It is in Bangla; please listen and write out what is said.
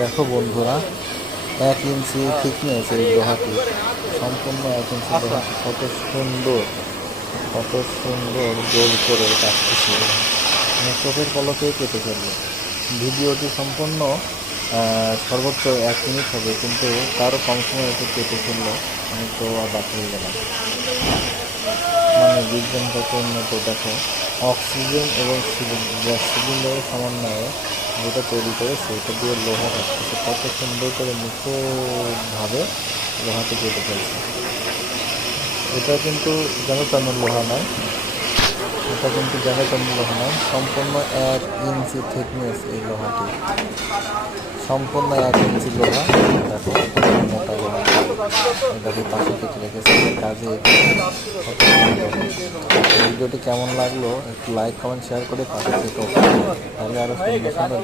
দেখো বন্ধুরা, 1 ইঞ্চি থিকনেস এই লোহাটি, সম্পূর্ণ 1 ইঞ্চি লোহাটি কত সুন্দর গোল করে কাটতেছে, মানে চোখের পলকেই কেটে ফেললো। ভিডিওটি সম্পূর্ণ সর্বোচ্চ 1 মিনিট হবে, কিন্তু তারও কম সময় এতে কেটে ফেললো। আমি তো অবাক হয়ে গেলাম। মানে বিজ্ঞান কত উন্নত দেখো। অক্সিজেন এবং সিলিন্ডারের সমন্বয়ে যেটা তৈরি করেছে, এটা দিয়ে লোহা কাটতেছে, কত সুন্দর করে নিখুঁতভাবে লোহাটি কেটে ফেলছে। এটা কিন্তু যেন তেন লোহা নয়, সম্পূর্ণ 1 ইঞ্চি থিকনেস এই লোহাটি, সম্পূর্ণ 1 ইঞ্চি লোহা। দেখো মোটা লোহা, এটাকে পাশে কেটে রেখেছে কাজে। ভিডিওটি কেমন লাগলো একটু লাইক কমেন্ট শেয়ার করে পাশে থেকেও, তাহলে আরও সুন্দর সুন্দর